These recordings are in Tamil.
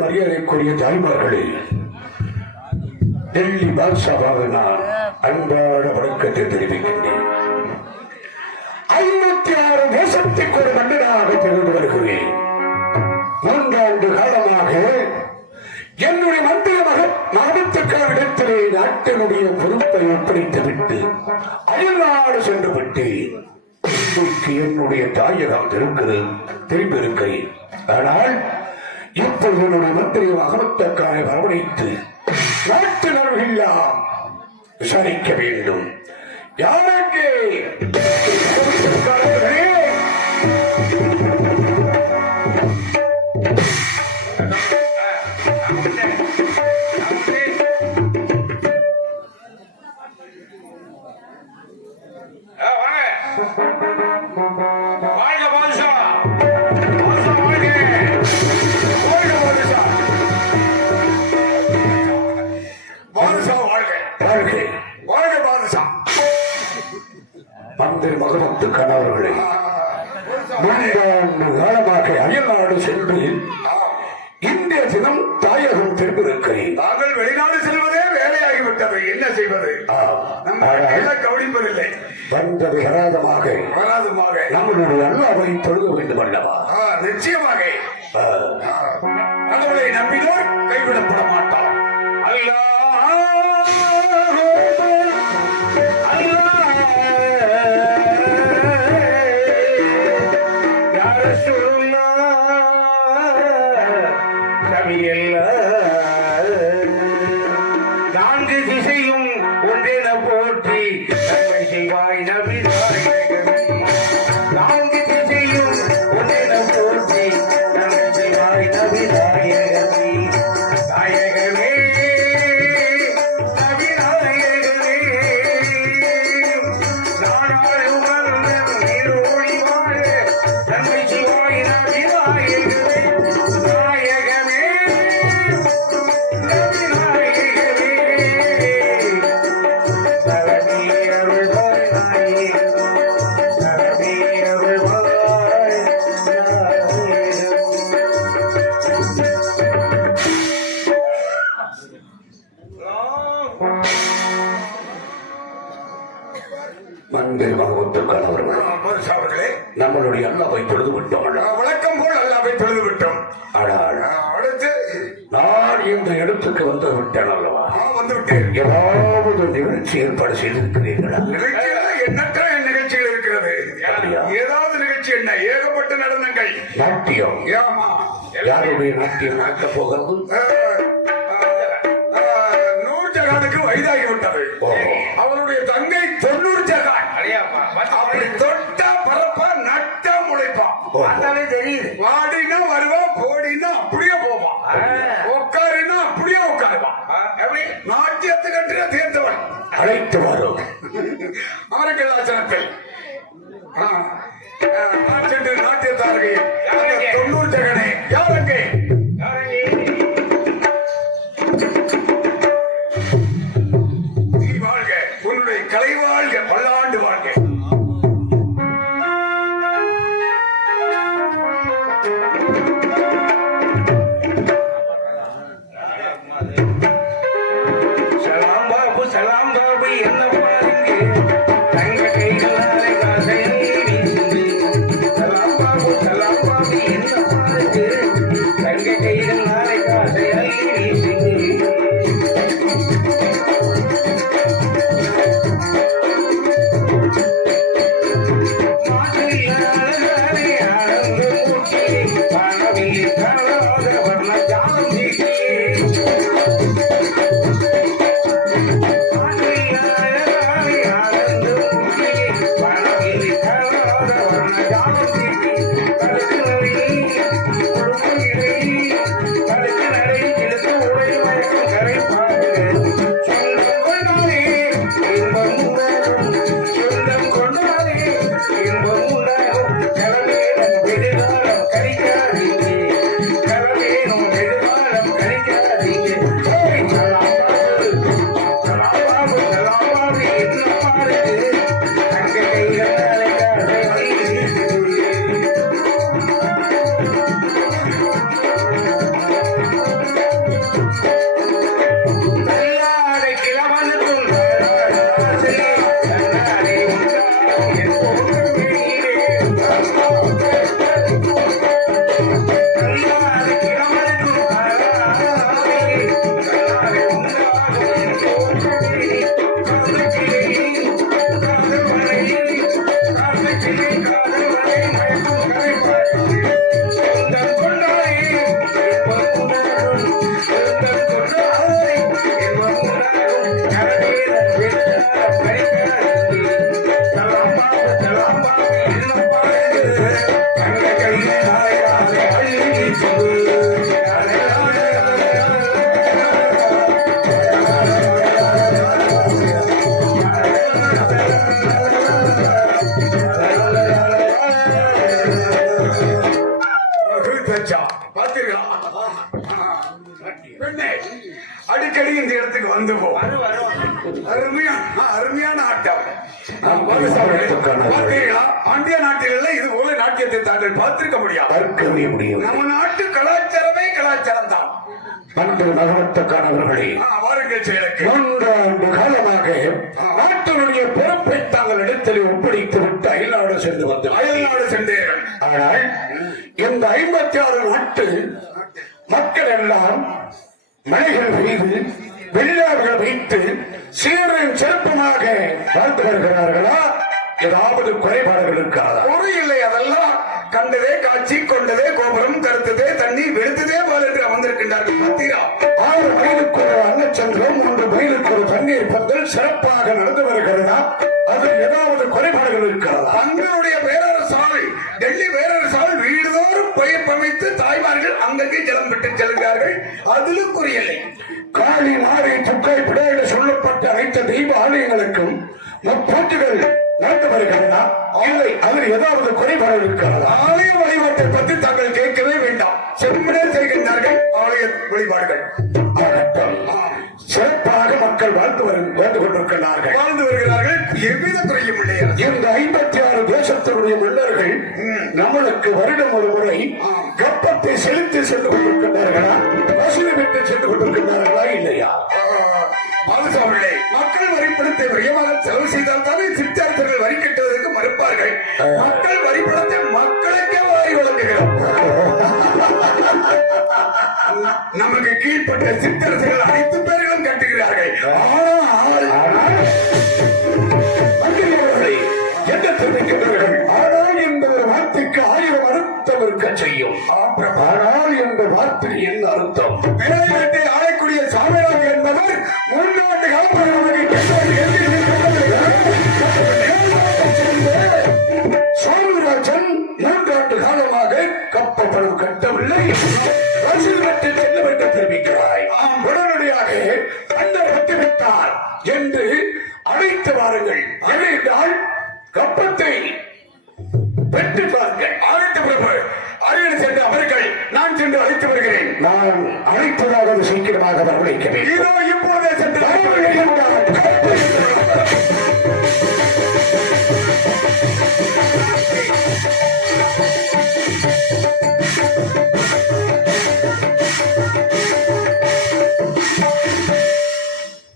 மரியாதைக்குரிய தாய்மார்களே, டெல்லி பாதுஷாவாக நான் அன்பான வணக்கத்தை தெரிவிக்கின்றேன். 56 தேசத்துக்கு ஒரு மன்னனாக திகழ்ந்து வருகிறேன். 3 ஆண்டு காலமாக என்னுடைய மந்திர மகத்துக்காவிடத்திலே நாட்டினுடைய பொறுப்பை ஒப்படைத்துவிட்டு அயல்நாடு சென்று விட்டேன். என்னுடைய தாயகம் திரும்பியிருக்கிறேன். ஆனால் இப்போது என்னுடைய மந்திரி மகமத்தக்காரை வரவழைத்து நாட்டு நலன்களெல்லாம் விசாரிக்க வேண்டும். யாருக்கு மந்திரி மகமத்து கணவர்களை 3 ஆண்டு காலமாக அயல்நாடு சென்று இந்திய தினம் தாயகம் திரும்பியிருக்கிறேன். தாங்கள் வெளிநாடு செல்வதே வேலையாகிவிட்டது. என்ன செய்வது? கவனிப்பதில்லை. வந்தது வராதமாக நம்மளுடைய அல்லாவை தொழுக வேண்டும் அல்லவா? நிச்சயமாக கடவுளை நம்பினோர் கைவிடப்பட மாட்டார். அல்லா மந்திரி மகமத்து கணவர்களே, நம்மளுடைய அல்லாவை தொழுது விட்டோம். வழக்கம் போல் அல்லாவை தொழுது விட்டோம். ஆனால் அடுத்து நான் இந்த இடத்துக்கு வந்து விட்டேன் அல்லவா? வந்து விட்டேன். ஏதாவது நிகழ்ச்சி ஏற்பாடு செய்திருக்கிறீர்களா? நிகழ்ச்சிகள் எண்ணற்ற நிகழ்ச்சிகள் இருக்கிறது. ஏதாவது நிகழ்ச்சி என்ன? ஏகப்பட்ட நடனங்கள். நாட்டியம். ஆமா. யாருடைய நாட்டியம் நடக்க போகிறது? நூர்ஜஹானுக்கு வயதாகிவிட்டது. அவருடைய தங்கை 90 ஜஹான். அப்படி தொட்டா பரப்பா, நட்டா முளைப்பா. தெரியுது. வாடினா வருவா, போடினா அப்படியே போவான், உட்காருனா அப்படியே உட்காருவான். எப்படி நாட்டியத்தை கட்டின தேர்ந்தவன். அழைத்து வரும் அமரக்கல்லாச்சனத்தில் நான் சென்று நாட்டியத்தார்கள் 90 ஜகனே யாருங்கே? நீ வாழ்க, உன்னுடைய கலை வாழ்க, பல்லாண்டு வாழ்க. சலாம் பாபு சலாம் பாபு என்ன பாருங்க தங்க கைகளாலே காசையை வீசுது. சலாம் பாபு என்ன பாருங்க தங்க கைகளாலே காசையை வீசுது. மாற்றியாளர்களே ஆனந்த மூர்த்தியே பணவில்லை கலாத வர்ண ஜாலம் தீட்டியே. அடிக்கடி இந்த இடத்துக்கு வந்து போ. அருமையான ஆட்டம். பாண்டிய நாட்டில் இது போல நாட்டியத்தை தாங்கள் பார்த்திருக்க முடியாது. நம்ம நாட்டு கலாச்சாரமே கலாச்சாரம் தான். அன்று நகரத்துக்கானவர்களே, வாருங்கள் செயலுக்கு. 3 ஆண்டு காலமாக நாட்டினுடைய பொறுப்பை தாங்கள் இடத்தில் ஒப்படைத்து விட்டு அயல்நாடு சென்று சென்றீர்கள். ஆனால் இந்த 56 நாட்டு மக்கள் எல்லாம் மலைகள் மீது வெள்ளார்கள் வைத்து சீரும் சிறப்புமாக வாழ்ந்து வருகிறார்களா? ஏதாவது குறைபாடுகள் இருக்காதா? ஒரு இல்லை. அதெல்லாம் கண்டதே காட்சி, கொண்டதே கோபுரம், கருத்ததே தண்ணி, வெளுத்ததே போல் என்று அமர்ந்திருக்கின்றார்கள். 6 மைலுக்கு ஒரு அன்னச்சந்திரம், 3 மைலுக்கு ஒரு தண்ணீர் பந்தல் சிறப்பாக நடந்து வருகிறதா? அது ஏதாவது குறைபாடுகள் இருக்கிறதா? தங்களுடைய பேரரசால், டெல்லி பேரரசால் வீடுதோறும் பயிர்ப்பமைத்து தாய்மார்கள் அங்கங்கே ஜலம் பெற்று செல்கிறார்கள். அதிலும் குறியில்லை. காளி, நாரை, துக்கை, பிடை என்று சொல்லப்பட்ட அனைத்து தெய்வ ஆலயங்களுக்கும் முப்பூட்டுகள் நடந்து வருகிறதா? இல்லை, அதில் ஏதாவது குறைபாடு இருக்கிறதா? ஆலய வழிபாட்டை பற்றி தாங்கள் கேட்கவே வேண்டாம். செம்மனே செய்கின்றார்கள் ஆலய வழிபாடுகள். சிறப்பாக மக்கள் வாழ்ந்து கொண்டிருக்கிறார்கள். வாழ்ந்து வருகிறார்கள். எவ்வித குறையும் இல்லை. இந்த 56 தேசத்தினுடைய மன்னர்கள் நம்மளுக்கு வருடம் ஒரு முறை கப்பத்தை செலுத்தி சென்று கொண்டிருக்கிறார்களா? வசூலி விட்டு சென்று கொண்டிருக்கிறார்களா? இல்லையா? பாலசாமிகளே, மக்கள் வரிப்பணத்தை விரைவாக செலவு செய்தால் தானே சித்தார்த்தர்கள் வரி கட்டுவதற்கு மறுப்பார்கள். மக்கள் வரிப்பணத்தை மக்களுக்கே வாரி வழங்குகிறோம். நமக்கு கீழ்பட்ட சித்தரசர்கள் அனைத்து பேர்களும் கட்டுகிறார். இருக்கிறார்கள். ஆனால் மந்திரி அவர்களை என்ன தெரிவிக்கின்றார்கள்? ஆனால் என்ற ஒரு வார்த்தைக்கு 1000 அர்த்தம் இருக்க செய்யும். ஆனால் என்ற வார்த்தை என்ன அர்த்தம்? விநாயகத்தை ஆளக்கூடிய சாமிராஜ் என்பவர் 3 ஆண்டு காலமாக சாமிராஜன் 3 ஆண்டு காலமாக கப்பப்படம் கட்டவில்லை, ரசில் வெற்றி செல்ல வேண்டும் தெரிவிக்கிறாய். உடனடியாக தன்னர் விட்டுவிட்டார் என்று அழைத்து வாருங்கள். என்றால் கப்பத்தை வெற்றி பாருங்கள். ஆதித்த பிரபு அருகில் சென்று அவர்கள் நான் சென்று அழைத்து வருகிறேன். நான் அழைத்ததாக சீக்கிரமாக வரவழைக்கிறேன். இதோ இப்போதே சென்று வரவழை என்றால்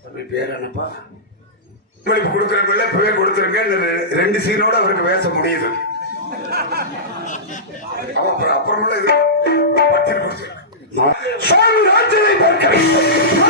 கப்பை பேர் என்னப்பா? இப்ப கொடுக்கறதுக்குள்ள பேர் கொடுத்துருங்க. 2 சீனோட அவருக்கு பேச முடியுது. அப்புறமுள்ள இது பட்டியல் கொடுத்துருக்கு. சாமிராஜனை பார்க்க வேண்டும்.